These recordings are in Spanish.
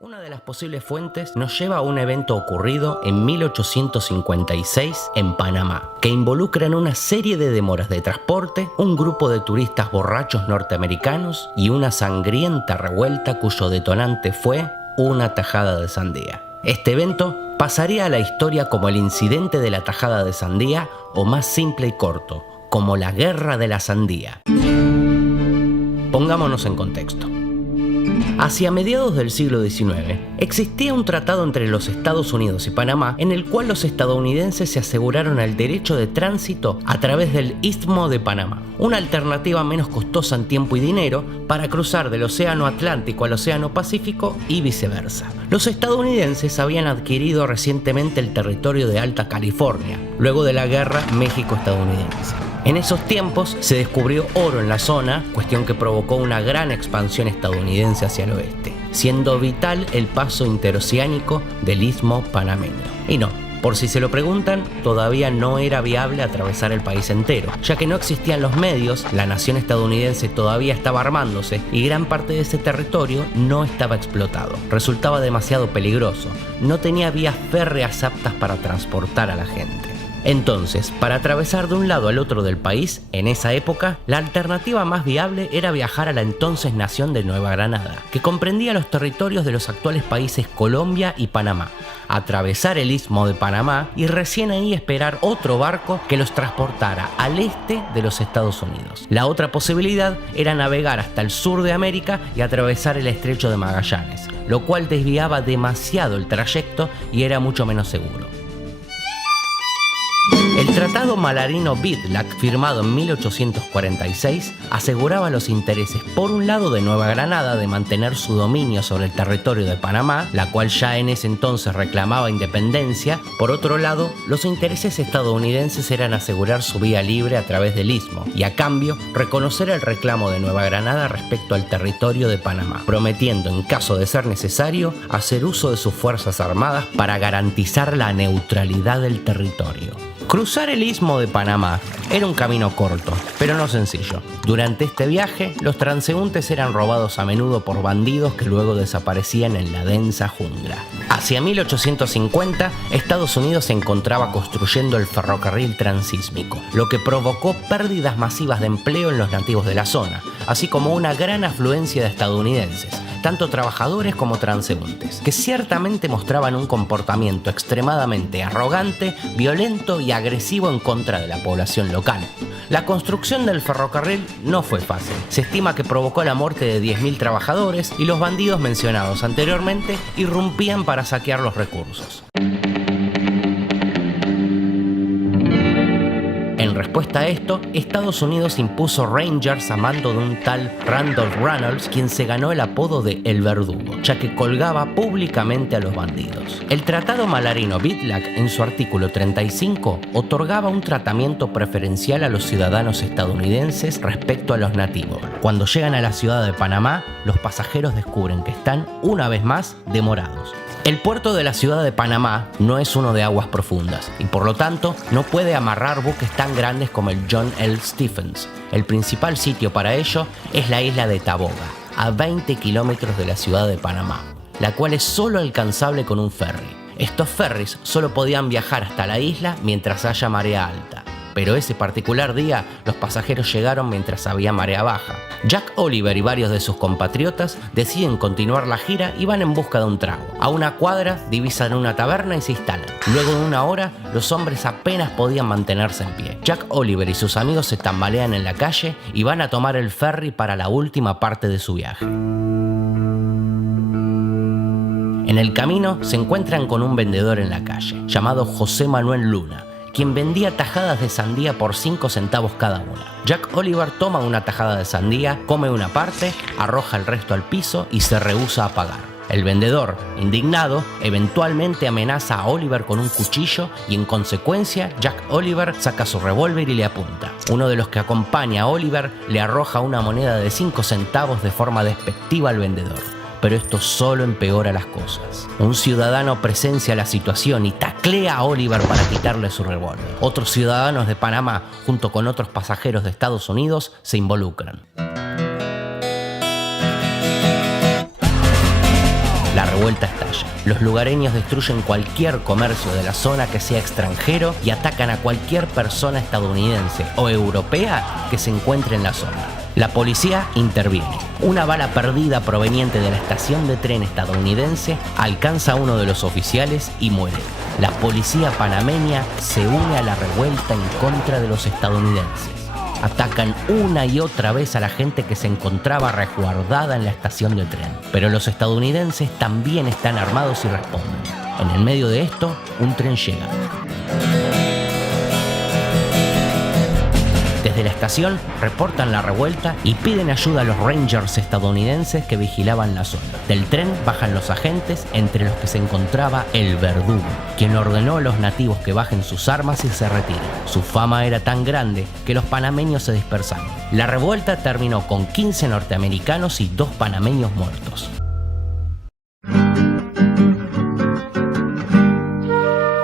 Una de las posibles fuentes nos lleva a un evento ocurrido en 1856 en Panamá, que involucra en una serie de demoras de transporte, un grupo de turistas borrachos norteamericanos y una sangrienta revuelta cuyo detonante fue una tajada de sandía. Este evento pasaría a la historia como el incidente de la tajada de sandía, o más simple y corto, como la guerra de la sandía. Pongámonos en contexto. Hacia mediados del siglo XIX, existía un tratado entre los Estados Unidos y Panamá en el cual los estadounidenses se aseguraron el derecho de tránsito a través del Istmo de Panamá, una alternativa menos costosa en tiempo y dinero para cruzar del Océano Atlántico al Océano Pacífico y viceversa. Los estadounidenses habían adquirido recientemente el territorio de Alta California, luego de la Guerra México-estadounidense. En esos tiempos se descubrió oro en la zona, cuestión que provocó una gran expansión estadounidense hacia el oeste, siendo vital el paso interoceánico del Istmo panameño. Y no, por si se lo preguntan, todavía no era viable atravesar el país entero, ya que no existían los medios, la nación estadounidense todavía estaba armándose y gran parte de ese territorio no estaba explotado. Resultaba demasiado peligroso, no tenía vías férreas aptas para transportar a la gente. Entonces, para atravesar de un lado al otro del país, en esa época, la alternativa más viable era viajar a la entonces nación de Nueva Granada, que comprendía los territorios de los actuales países Colombia y Panamá, atravesar el Istmo de Panamá y recién ahí esperar otro barco que los transportara al este de los Estados Unidos. La otra posibilidad era navegar hasta el sur de América y atravesar el Estrecho de Magallanes, lo cual desviaba demasiado el trayecto y era mucho menos seguro. El Tratado Mallarino-Vidlac, firmado en 1846, aseguraba los intereses, por un lado, de Nueva Granada de mantener su dominio sobre el territorio de Panamá, la cual ya en ese entonces reclamaba independencia. Por otro lado, los intereses estadounidenses eran asegurar su vía libre a través del Istmo y, a cambio, reconocer el reclamo de Nueva Granada respecto al territorio de Panamá, prometiendo, en caso de ser necesario, hacer uso de sus fuerzas armadas para garantizar la neutralidad del territorio. Cruzar el Istmo de Panamá era un camino corto, pero no sencillo. Durante este viaje, los transeúntes eran robados a menudo por bandidos que luego desaparecían en la densa jungla. Hacia 1850, Estados Unidos se encontraba construyendo el ferrocarril transísmico, lo que provocó pérdidas masivas de empleo en los nativos de la zona, así como una gran afluencia de estadounidenses, tanto trabajadores como transeúntes, que ciertamente mostraban un comportamiento extremadamente arrogante, violento y agresivo en contra de la población local. La construcción del ferrocarril no fue fácil. Se estima que provocó la muerte de 10.000 trabajadores y los bandidos mencionados anteriormente irrumpían para saquear los recursos. En respuesta a esto, Estados Unidos impuso Rangers a mando de un tal Randolph Reynolds, quien se ganó el apodo de El Verdugo, ya que colgaba públicamente a los bandidos. El Tratado Mallarino-Vidlac, en su artículo 35, otorgaba un tratamiento preferencial a los ciudadanos estadounidenses respecto a los nativos. Cuando llegan a la ciudad de Panamá, los pasajeros descubren que están, una vez más, demorados. El puerto de la ciudad de Panamá no es uno de aguas profundas y por lo tanto no puede amarrar buques tan grandes como el John L. Stephens. El principal sitio para ello es la isla de Taboga, a 20 kilómetros de la ciudad de Panamá, la cual es solo alcanzable con un ferry. Estos ferries solo podían viajar hasta la isla mientras haya marea alta. Pero ese particular día, los pasajeros llegaron mientras había marea baja. Jack Oliver y varios de sus compatriotas deciden continuar la gira y van en busca de un trago. A una cuadra divisan una taberna y se instalan. Luego de una hora, los hombres apenas podían mantenerse en pie. Jack Oliver y sus amigos se tambalean en la calle y van a tomar el ferry para la última parte de su viaje. En el camino se encuentran con un vendedor en la calle, llamado José Manuel Luna, quien vendía tajadas de sandía por 5 centavos cada una. Jack Oliver toma una tajada de sandía, come una parte, arroja el resto al piso y se rehúsa a pagar. El vendedor, indignado, eventualmente amenaza a Oliver con un cuchillo y en consecuencia Jack Oliver saca su revólver y le apunta. Uno de los que acompaña a Oliver le arroja una moneda de 5 centavos de forma despectiva al vendedor. Pero esto solo empeora las cosas. Un ciudadano presencia la situación y taclea a Oliver para quitarle su revólver. Otros ciudadanos de Panamá, junto con otros pasajeros de Estados Unidos, se involucran. La revuelta estalla. Los lugareños destruyen cualquier comercio de la zona que sea extranjero y atacan a cualquier persona estadounidense o europea que se encuentre en la zona. La policía interviene. Una bala perdida proveniente de la estación de tren estadounidense alcanza a uno de los oficiales y muere. La policía panameña se une a la revuelta en contra de los estadounidenses. Atacan una y otra vez a la gente que se encontraba resguardada en la estación de tren. Pero los estadounidenses también están armados y responden. En el medio de esto, un tren llega. Desde la estación reportan la revuelta y piden ayuda a los Rangers estadounidenses que vigilaban la zona. Del tren bajan los agentes, entre los que se encontraba el verdugo, quien ordenó a los nativos que bajen sus armas y se retiren. Su fama era tan grande que los panameños se dispersaron. La revuelta terminó con 15 norteamericanos y 2 panameños muertos.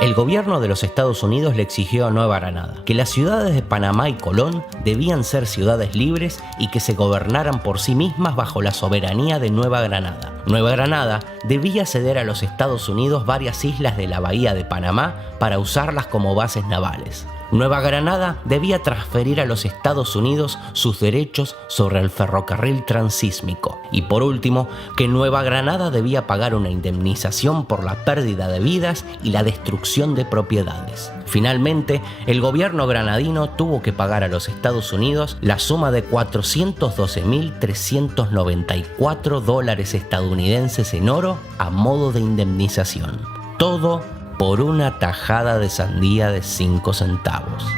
El gobierno de los Estados Unidos le exigió a Nueva Granada que las ciudades de Panamá y Colón debían ser ciudades libres y que se gobernaran por sí mismas bajo la soberanía de Nueva Granada. Nueva Granada debía ceder a los Estados Unidos varias islas de la bahía de Panamá para usarlas como bases navales. Nueva Granada debía transferir a los Estados Unidos sus derechos sobre el ferrocarril transísmico. Y por último, que Nueva Granada debía pagar una indemnización por la pérdida de vidas y la destrucción de propiedades. Finalmente, el gobierno granadino tuvo que pagar a los Estados Unidos la suma de $412.394 estadounidenses en oro a modo de indemnización. Todo por una tajada de sandía de 5 centavos.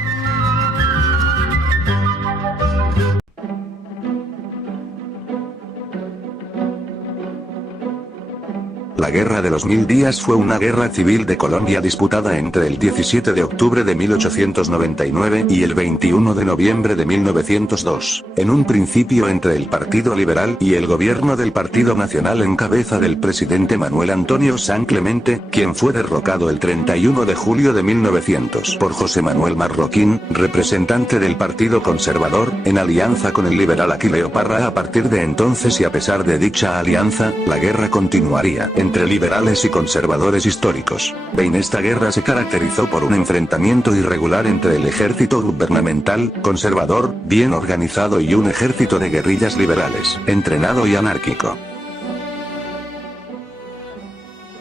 La Guerra de los Mil Días fue una guerra civil de Colombia disputada entre el 17 de octubre de 1899 y el 21 de noviembre de 1902, en un principio entre el Partido Liberal y el gobierno del Partido Nacional en cabeza del presidente Manuel Antonio San Clemente, quien fue derrocado el 31 de julio de 1900 por José Manuel Marroquín, representante del Partido Conservador, en alianza con el liberal Aquileo Parra. A partir de entonces y a pesar de dicha alianza, la guerra continuaría entre liberales y conservadores históricos. En esta guerra se caracterizó por un enfrentamiento irregular entre el ejército gubernamental, conservador, bien organizado y un ejército de guerrillas liberales, entrenado y anárquico.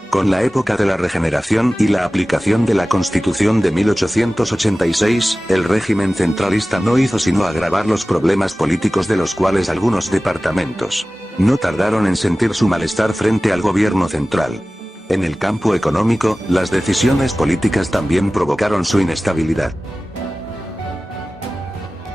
Con la época de la regeneración y la aplicación de la Constitución de 1886, el régimen centralista no hizo sino agravar los problemas políticos de los cuales algunos departamentos no tardaron en sentir su malestar frente al gobierno central. En el campo económico, las decisiones políticas también provocaron su inestabilidad.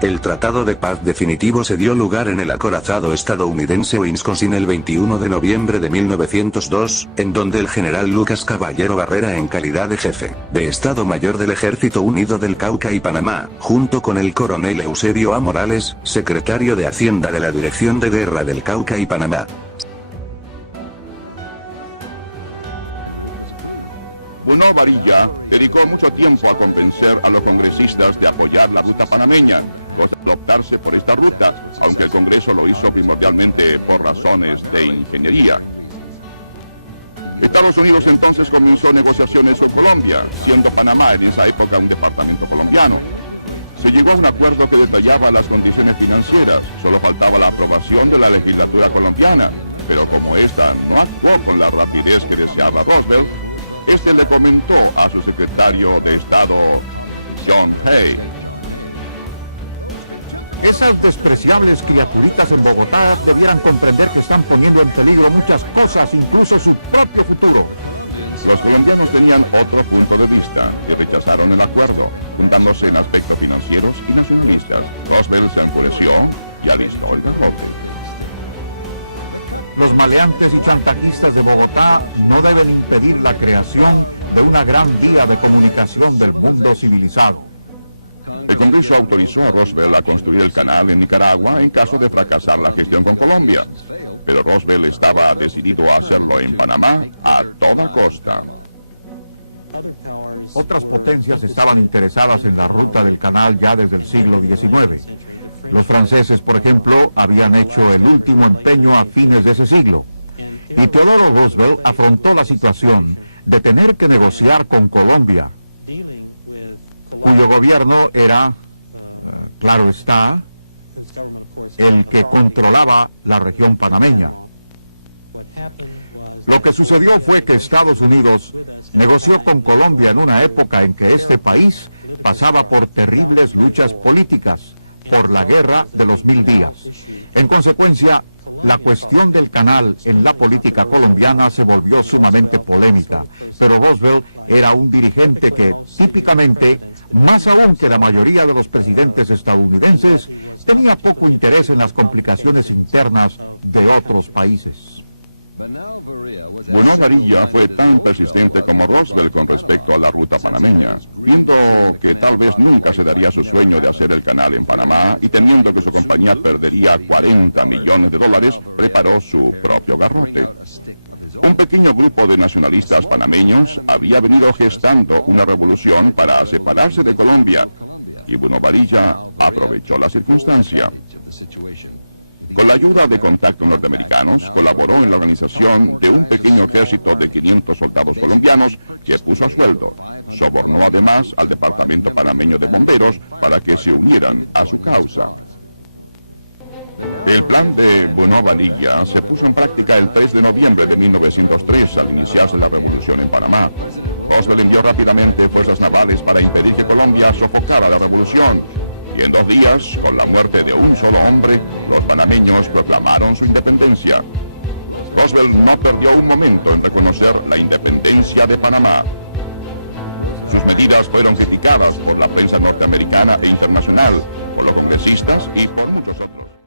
El tratado de paz definitivo se dio lugar en el acorazado estadounidense Wisconsin el 21 de noviembre de 1902, en donde el general Lucas Caballero Barrera, en calidad de jefe de Estado Mayor del Ejército Unido del Cauca y Panamá, junto con el coronel Eusebio A. Morales, secretario de Hacienda de la Dirección de Guerra del Cauca y Panamá, Bruno Varilla dedicó mucho tiempo a convencer a los congresistas de apoyar la ruta panameña, cosa de optarse por esta ruta, aunque el Congreso lo hizo primordialmente por razones de ingeniería. Estados Unidos entonces comenzó negociaciones con Colombia, siendo Panamá en esa época un departamento colombiano. Se llegó a un acuerdo que detallaba las condiciones financieras, solo faltaba la aprobación de la legislatura colombiana, pero como esta no actuó con la rapidez que deseaba Roosevelt, este le comentó a su secretario de Estado, John Hay: esas despreciables criaturitas en Bogotá debieran comprender que están poniendo en peligro muchas cosas, incluso su propio futuro. Los colombianos tenían otro punto de vista y rechazaron el acuerdo, fundándose en aspectos financieros y nacionalistas. Roosevelt se enfureció y alistó el garrote. Los maleantes y chantajistas de Bogotá no deben impedir la creación de una gran vía de comunicación del mundo civilizado. El Congreso autorizó a Roosevelt a construir el canal en Nicaragua en caso de fracasar la gestión con Colombia, pero Roosevelt estaba decidido a hacerlo en Panamá a toda costa. Otras potencias estaban interesadas en la ruta del canal ya desde el siglo XIX. Los franceses, por ejemplo, habían hecho el último empeño a fines de ese siglo. y Theodore Roosevelt afrontó la situación de tener que negociar con Colombia, cuyo gobierno era, claro está, el que controlaba la región panameña. Lo que sucedió fue que Estados Unidos negoció con Colombia en una época en que este país pasaba por terribles luchas políticas, por la guerra de los 1000 días. En consecuencia, la cuestión del canal en la política colombiana se volvió sumamente polémica, pero Roosevelt era un dirigente que, típicamente, más aún que la mayoría de los presidentes estadounidenses, tenía poco interés en las complicaciones internas de otros países. Buenos Varilla fue tan persistente como Roosevelt con respecto a la ruta panameña, viendo que tal vez nunca se daría su sueño de hacer el canal en Panamá y temiendo que su compañía perdería $40 millones, preparó su propio garrote. Un pequeño grupo de nacionalistas panameños había venido gestando una revolución para separarse de Colombia, y Buenos Varilla aprovechó la circunstancia. Con la ayuda de contactos norteamericanos, colaboró en la organización de un pequeño ejército de 500 soldados colombianos que puso a sueldo. Sobornó además al Departamento Panameño de Bomberos para que se unieran a su causa. El plan de Buenos Varilla se puso en práctica el 3 de noviembre de 1903 al iniciarse la revolución en Panamá. Roosevelt envió rápidamente fuerzas navales para impedir que Colombia sofocara la revolución. Y en 2 días, con la muerte de un solo hombre, los panameños proclamaron su independencia. Roosevelt no perdió un momento en reconocer la independencia de Panamá. Sus medidas fueron criticadas por la prensa norteamericana e internacional, por los congresistas y por muchos otros.